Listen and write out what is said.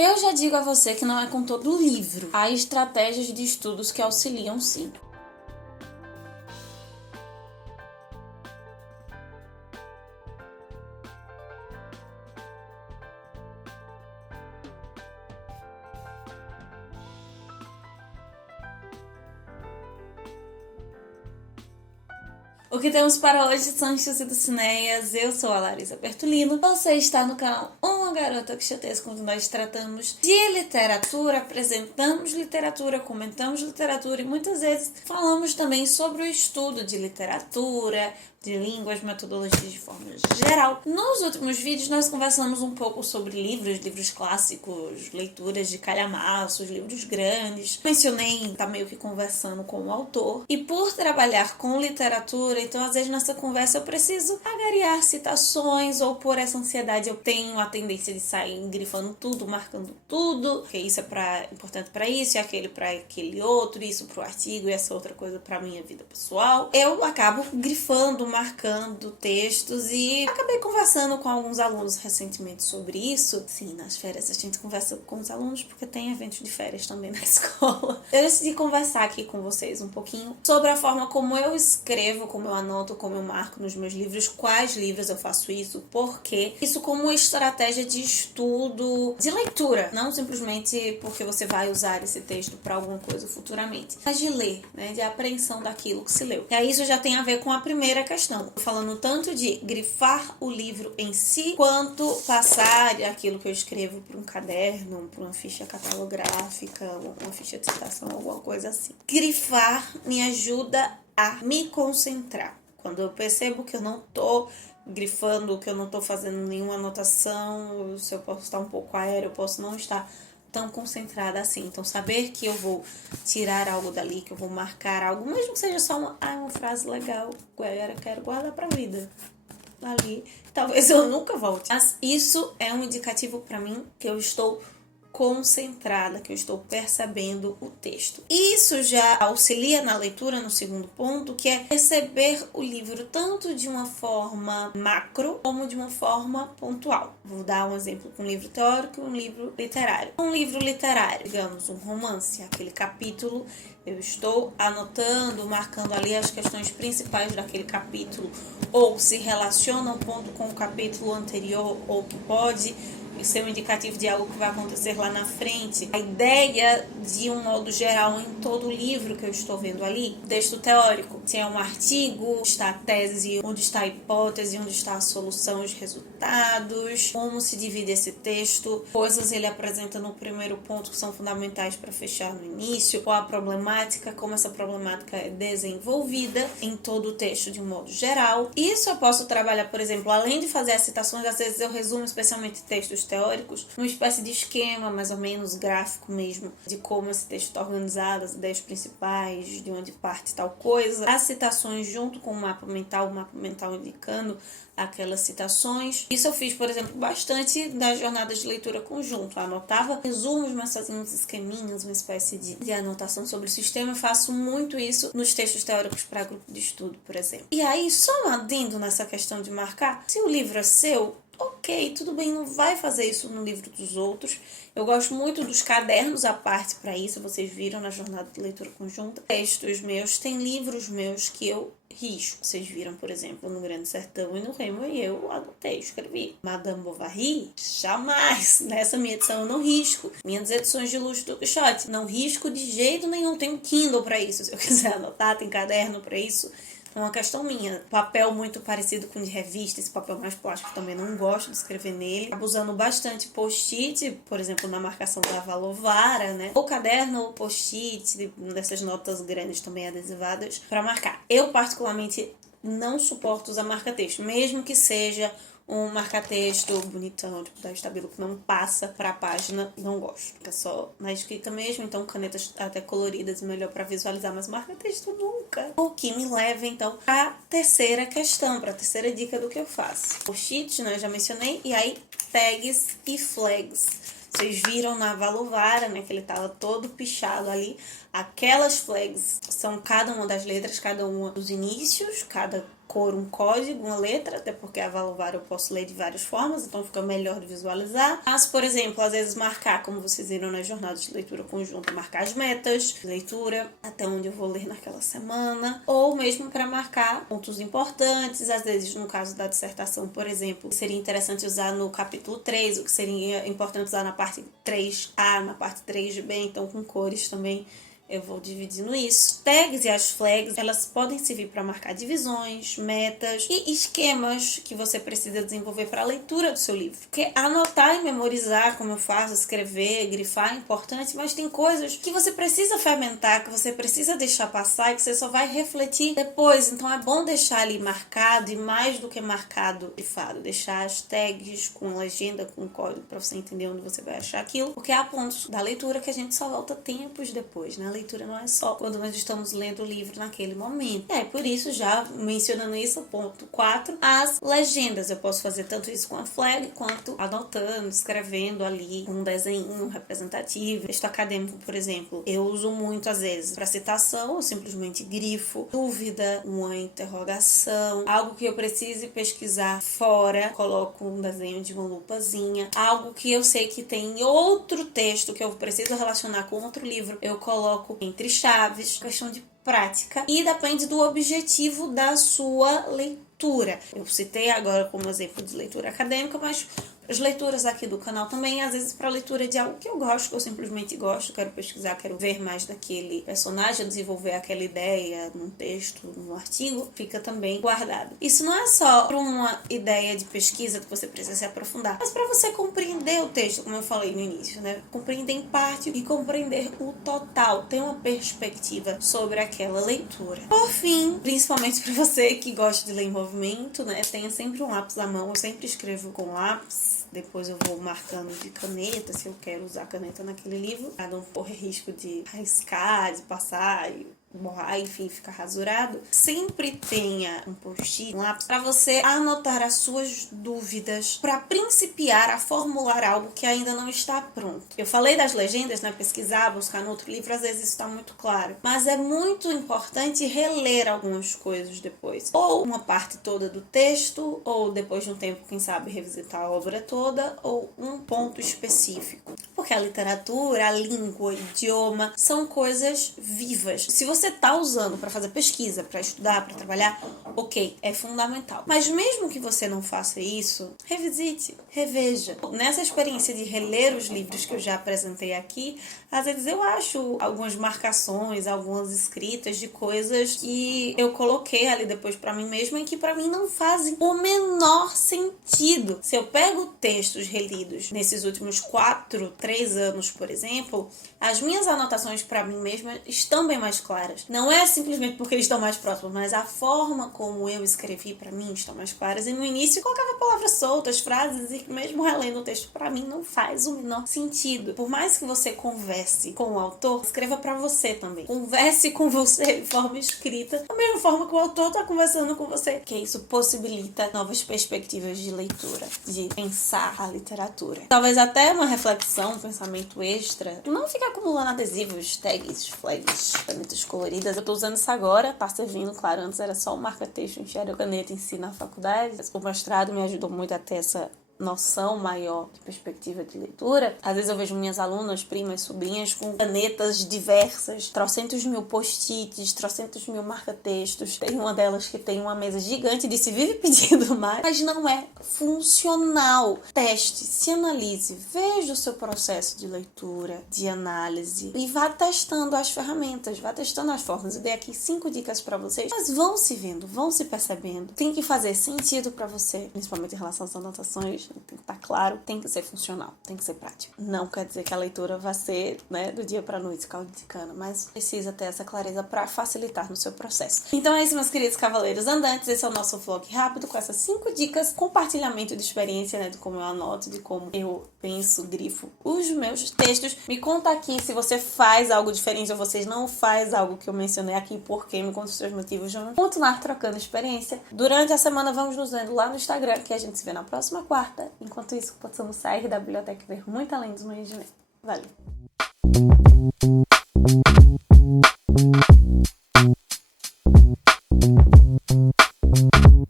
Eu já digo a você que não é com todo livro. Há estratégias de estudos que auxiliam sim. O que temos para hoje são Chutes do Cinéias. Eu sou a Larissa Bertolino. Você está no canal Uma Garota Quixotesca, onde nós tratamos de literatura, apresentamos literatura, comentamos literatura e muitas vezes falamos também sobre o estudo de literatura, de línguas, metodologias de forma geral. Nos últimos vídeos nós conversamos um pouco sobre livros clássicos, leituras de calhamaços, livros grandes. Mencionei, tá meio que conversando com o autor. E por trabalhar com literatura, então às vezes nessa conversa eu preciso agariar citações, ou por essa ansiedade eu tenho a tendência de sair grifando tudo, marcando tudo, porque isso é importante para isso, e aquele para aquele outro, isso pro artigo e essa outra coisa pra minha vida pessoal. Eu acabo grifando, marcando textos e acabei conversando com alguns alunos recentemente sobre isso. Sim, nas férias a gente conversa com os alunos porque tem eventos de férias também na escola. Eu decidi conversar aqui com vocês um pouquinho sobre a forma como eu escrevo, como eu anoto, como eu marco nos meus livros, quais livros eu faço isso, por quê. Isso como estratégia de estudo, de leitura, não simplesmente porque você vai usar esse texto para alguma coisa futuramente, mas de ler, né, de apreensão daquilo que se leu. E aí isso já tem a ver com a primeira questão, falando tanto de grifar o livro em si, quanto passar aquilo que eu escrevo para um caderno, para uma ficha catalográfica, uma ficha de citação, alguma coisa assim. Grifar me ajuda a me concentrar. Quando eu percebo que eu não tô grifando, que eu não tô fazendo nenhuma anotação, se eu posso estar um pouco aéreo, eu posso não estar tão concentrada assim. Então, saber que eu vou tirar algo dali, que eu vou marcar algo, mesmo que seja só uma frase legal, eu quero guardar pra vida. Ali, talvez eu nunca volte. Mas isso é um indicativo pra mim que eu estou concentrada, que eu estou percebendo o texto. Isso já auxilia na leitura no segundo ponto, que é perceber o livro tanto de uma forma macro como de uma forma pontual. Vou dar um exemplo com um livro teórico e um livro literário. Um livro literário, digamos, um romance, aquele capítulo, eu estou anotando, marcando ali as questões principais daquele capítulo, ou se relaciona um ponto com o capítulo anterior, ou que pode ser um indicativo de algo que vai acontecer lá na frente. A ideia, de um modo geral, em todo o livro que eu estou vendo ali, texto teórico, se é um artigo, está a tese, onde está a hipótese, onde está a solução, os resultados, como se divide esse texto, coisas ele apresenta no primeiro ponto que são fundamentais para fechar no início, qual a problemática, como essa problemática é desenvolvida em todo o texto de um modo geral. Isso eu posso trabalhar, por exemplo, além de fazer as citações, às vezes eu resumo especialmente textos teóricos, uma espécie de esquema mais ou menos gráfico mesmo, de como esse texto está organizado, as ideias principais, de onde parte tal coisa, as citações junto com o mapa mental indicando aquelas citações. Isso eu fiz, por exemplo, bastante das jornadas de leitura conjunto. Eu anotava resumos, mas fazia uns esqueminhas, uma espécie de anotação sobre o sistema. Eu faço muito isso nos textos teóricos para grupo de estudo, por exemplo. E aí, só um adendo nessa questão de marcar, se o livro é seu, ok, tudo bem, não vai fazer isso no livro dos outros. Eu gosto muito dos cadernos à parte para isso, vocês viram na jornada de leitura conjunta. Textos meus, tem livros meus que eu risco. Vocês viram, por exemplo, no Grande Sertão e no Remo, e eu anotei, escrevi. Madame Bovary, jamais. Nessa minha edição eu não risco. Minhas edições de luxo do Quixote, não risco de jeito nenhum. Tem um Kindle para isso, se eu quiser anotar, tem caderno para isso. É uma questão minha. Papel muito parecido com de revista, esse papel mais plástico também não gosto de escrever nele. Abusando bastante post-it, por exemplo, na marcação da Valovara, né? Ou caderno ou post-it, dessas notas grandes também adesivadas, para marcar. Eu, particularmente, não suporto usar marca-texto, mesmo que seja um marca-texto bonitão, tipo da Stabilo, que não passa pra página, não gosto. Fica só na escrita mesmo, então canetas até coloridas, melhor pra visualizar, mas marca-texto nunca. O que me leva, então, à terceira questão, pra terceira dica do que eu faço. Post-its, né, eu já mencionei, e aí tags e flags. Vocês viram na Valovara, né, que ele tava todo pichado ali. Aquelas flags são cada uma das letras, cada uma dos inícios, cada cor um código, uma letra, até porque a Valovar eu posso ler de várias formas, então fica melhor de visualizar. Mas, por exemplo, às vezes marcar, como vocês viram nas jornadas de leitura conjunta, marcar as metas de leitura, até onde eu vou ler naquela semana, ou mesmo para marcar pontos importantes, às vezes no caso da dissertação, por exemplo, seria interessante usar no capítulo 3, o que seria importante usar na parte 3A, na parte 3B, então com cores também. Eu vou dividindo isso. Tags e as flags, elas podem servir para marcar divisões, metas e esquemas que você precisa desenvolver para a leitura do seu livro. Porque anotar e memorizar, como eu faço, escrever, grifar é importante, mas tem coisas que você precisa fermentar, que você precisa deixar passar e que você só vai refletir depois. Então é bom deixar ali marcado e mais do que marcado, grifado. Deixar as tags com legenda, com código para você entender onde você vai achar aquilo. Porque há pontos da leitura que a gente só volta tempos depois, né? A leitura não é só quando nós estamos lendo o livro naquele momento. Por isso, já mencionando isso, ponto 4, as legendas. Eu posso fazer tanto isso com a flag, quanto anotando, escrevendo ali um desenho representativo. Texto acadêmico, por exemplo, eu uso muito às vezes para citação, eu simplesmente grifo dúvida, uma interrogação, algo que eu precise pesquisar fora, coloco um desenho de uma lupazinha, algo que eu sei que tem outro texto que eu preciso relacionar com outro livro, eu coloco entre chaves, questão de prática, e depende do objetivo da sua leitura. Eu citei agora como exemplo de leitura acadêmica, mas as leituras aqui do canal também, às vezes para leitura de algo que eu gosto, que eu simplesmente gosto, quero pesquisar, quero ver mais daquele personagem, desenvolver aquela ideia num texto, num artigo, fica também guardado. Isso não é só para uma ideia de pesquisa que você precisa se aprofundar, mas para você compreender o texto, como eu falei no início, né? Compreender em parte e compreender o total, ter uma perspectiva sobre aquela leitura. Por fim, principalmente para você que gosta de ler em movimento, né? Tenha sempre um lápis à mão, eu sempre escrevo com lápis. Depois eu vou marcando de caneta, se eu quero usar caneta naquele livro, para não correr risco de riscar, de passar e borrar, enfim, ficar rasurado. Sempre tenha um post-it, um lápis, para você anotar as suas dúvidas, para principiar a formular algo que ainda não está pronto. Eu falei das legendas, né? Pesquisar, buscar no outro livro, às vezes isso está muito claro. Mas é muito importante reler algumas coisas depois. Ou uma parte toda do texto, ou depois de um tempo, quem sabe, revisitar a obra toda, ou um ponto específico. Porque a literatura, a língua, o idioma, são coisas vivas. Se você está usando para fazer pesquisa, para estudar, para trabalhar, ok, é fundamental. Mas mesmo que você não faça isso, revisite, reveja. Nessa experiência de reler os livros que eu já apresentei aqui, às vezes eu acho algumas marcações, algumas escritas de coisas que eu coloquei ali depois para mim mesma e que para mim não fazem o menor sentido. Se eu pego textos relidos nesses últimos 3 anos, por exemplo, as minhas anotações para mim mesma estão bem mais claras. Não é simplesmente porque eles estão mais próximos, mas a forma como eu escrevi para mim estão mais claras. E no início eu colocava palavras soltas, frases, e mesmo relendo o texto, para mim não faz o menor sentido. Por mais que você converse com o autor, escreva para você também. Converse com você de forma escrita, da mesma forma que o autor está conversando com você. Que isso possibilita novas perspectivas de leitura, de pensar a literatura. Talvez até uma reflexão, um pensamento extra. Não ficar acumulando adesivos, tags, flags, canetas coloridas. Eu tô usando isso agora, tá servindo, claro, antes era só um marca-texto, encher a caneta em si na faculdade. O mestrado me ajudou muito a ter essa noção maior de perspectiva de leitura. Às vezes eu vejo minhas alunas, primas, sobrinhas com canetas diversas, trocentos mil post-its, trocentos mil marca-textos. Tem uma delas que tem uma mesa gigante e disse, vive pedindo mais, mas não é funcional. Teste, se analise, veja o seu processo de leitura, de análise e vá testando as ferramentas, vá testando as formas. Eu dei aqui 5 dicas para vocês, mas vão se vendo, vão se percebendo. Tem que fazer sentido para você, principalmente em relação às anotações. Tem que estar claro, tem que ser funcional, tem que ser prático. Não quer dizer que a leitura vai ser, né, do dia pra noite, caldo de cana, mas precisa ter essa clareza para facilitar no seu processo. Então é isso, meus queridos cavaleiros andantes. Esse é o nosso vlog rápido com essas 5 dicas, compartilhamento de experiência, né, de como eu anoto, de como eu penso, grifo os meus textos. Me conta aqui se você faz algo diferente ou vocês não faz algo que eu mencionei aqui, porque me conta os seus motivos. Vamos continuar trocando experiência. Durante a semana vamos nos vendo lá no Instagram, que a gente se vê na próxima quarta. Enquanto isso, possamos sair da biblioteca e ver muito além dos meios de ler. Valeu!